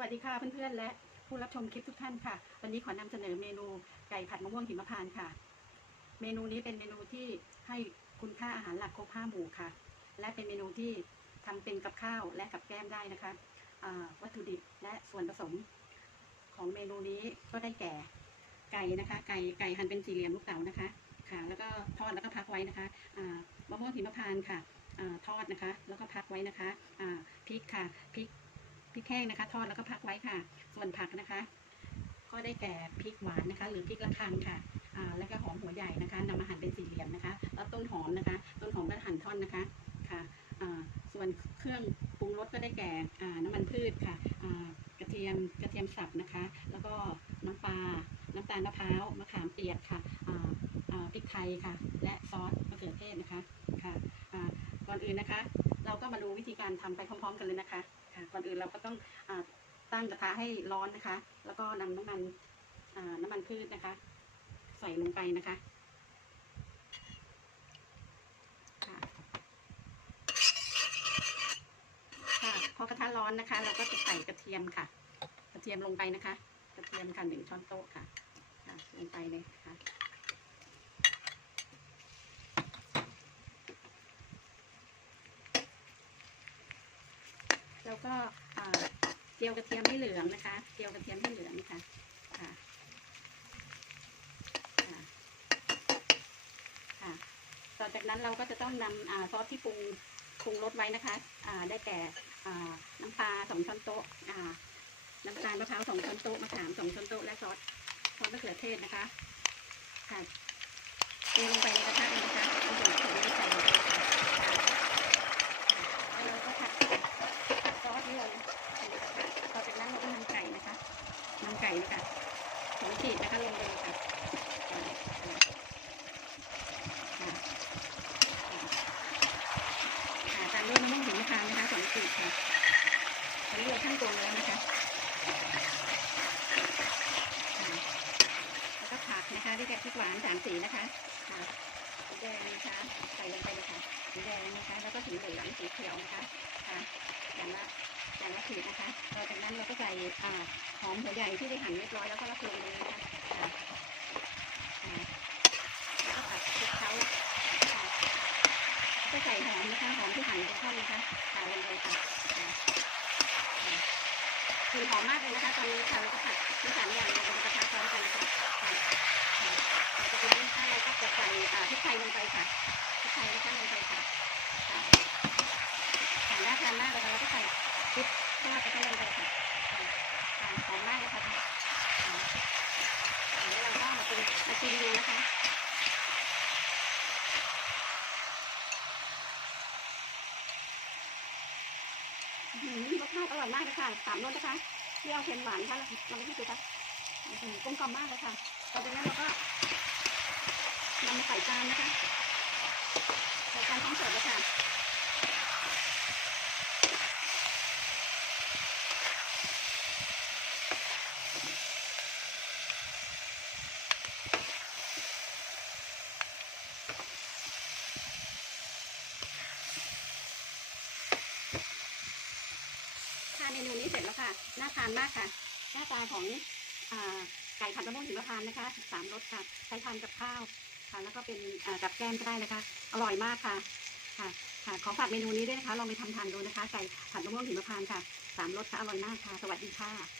วัสดีค่ะเพื่อนๆ และผู้รับชมคลิปทุกท่านค่ะ วันนี้ขอนำเสนอเมนูไก่ผัดมะม่วงหิมพานต์ค่ะ เมนูนี้เป็นเมนูที่ให้คุณค่าอาหารหลักครบห้าหมู่ค่ะ และเป็นเมนูที่ทำเป็นกับข้าวและกับแก้มได้นะคะวัตถุดิบและส่วนผสมของเมนูนี้ก็ได้แก่ไก่นะคะ ไก่ไก่หั่นเป็นสี่เหลี่ยมลูกเต๋านะคะค่ะ แล้วก็ทอดแล้วก็พักไว้นะคะมะม่วงหิมพานต์ค่ะทอดนะคะ แล้วก็พักไว้นะคะพริกค่ะพริก ริกแห้งนะคะ ทอดแล้วก็พักไว้ค่ะ ส่วนผักนะคะ ก็ได้แก่พริกหวานนะคะ หรือพริกละคังค่ะแล้วก็หอมหัวใหญ่นะคะนำมาหั่นเป็นสี่เหลี่ยมนะคะ แล้วต้นหอมนะคะ ต้นหอมก็หั่นท่อนนะคะค่ะส่วนเครื่องปรุงรสก็ได้แก่น้ำมันพืชค่ะกระเทียมกระเทียมสับนะคะ แล้วก็น้ำปลาน้ำตาลมะพร้าวมะขามเปียกค่ะพริกไทยค่ะ และซอสมะเขือเทศนะคะค่ะอ่าก่อนอื่นนะคะ เราก็มาดูวิธีการทำไปพร้อม ๆ กันเลยนะคะ ค่ะก่อนอื่นเราก็ต้องอตั้งกระทะให้ร้อนนะคะ แล้วก็นำน้ำมันน้ำมันพืชนะคะ ใส่ลงไปนะคะค่ะพอกระทะร้อนนะคะ เราก็จะใส่กระเทียมค่ะ กระเทียมลงไปนะคะ กระเทียมค่ะหนึ่งช้อนโต๊ะค่ะค่ะลงไปเลยค่ะ แล้วก็อ่า เจียวกระเทียมให้เหลืองนะคะ เจียวกระเทียมให้เหลืองค่ะค่ะค่ะค่ะต่อจากนั้นเราก็จะต้องนำอ่าซอสที่ปรุงปรุงรสไว้นะคะอ่าได้แก่อ่าน้ำปลาสองช้อนโต๊ะอ่าน้ำตาลมะพร้าวสองช้อนโต๊ะมะขามสองช้อนโต๊ะและซอสซอสมะเขือเทศนะคะค่ะเทลงไปในกระทะเลยนะคะเอาส่วนผสมที่ใส่ลงไปเลยค่ะแล้วเราก็ผัด ซอสนี่เลยต่อจากนั้นเราก็นำไก่นะคะนำไก่นะคะสองขีดนะคะลงเลยค่ะค่ะตามด้วยมะม่วงหิมพานต์นะคะสองขีดค่ะอันนี้เราขั้นตวงแล้วนะคะแล้วก็ผักนะคะที่แกะพริกหวานสามสีนะคะค่ะสีแดงนะคะใส่ลงไปเลยค่ะสีแดงนะคะ แล้วก็สีเหลืองสีเขียวนะคะค่ะอย่างละ อย่างละขีดนะคะต่อจากนั้นเราก็ใส่หอมหัวใหญ่ที่ได้หั่นเรียบร้อยแล้วก็ละลงเลยนะคะแล้วก็ผัดคลุกเคล้าก็ใส่หอมนะคะหอมที่หั่นเป็นท่อนนะคะใส่ลงเลยค่ะคือหอมมากเลยนะคะตอนนี้ค่ะเราก็ผัดทั้งสามอย่างลงบนกระทะพร้อมกันนะคะค่ะค่ะต่อจากนั้นนะคะเราก็จะใส่อ่าพริกไทยลงไปค่ะพริกไทยนะคะลงไปค่ะค่ะค่ะน่าทานมากเลยค่ะเราก็ใส่ ทอดไปก็ลงไปค่ะอ่าหอมมากเลยค่ะอ่าแล้วเราก็มาชิมมาชิมดูนะคะ อื้อหือ รสชาติอร่อยมากเลยค่ะสามรสนะคะเปรี้ยวเค็มหวานค่ะลองที่ดูค่ะกลมกล่อมมากเลยค่ะต่อจากนั้นเราก็นำใส่จานนะคะ ใส่จานพร้อมเสิร์ฟเลยค่ะ ค่ะเม นูนี้เสร็จแล้วค่ะ น่าทานมากค่ะ หน้าตาของอไก่ผัดมะม่วงหิมพานต์นะคะสามรสค่ะ ใช้ทานกับข้าวค่ะ แล้วก็เป็นกับแกล้มก็ได้นะคะ อร่อยมากค่ะ ค่ะค่ะ ขอฝากเมนูนี้ด้วยนะคะ ลองไปทำทานดูนะคะ ไก่ผัดมะม่วงหิมพานต์ค่ะสามรสค่ะ อร่อยมากค่ะ สวัสดีค่ะ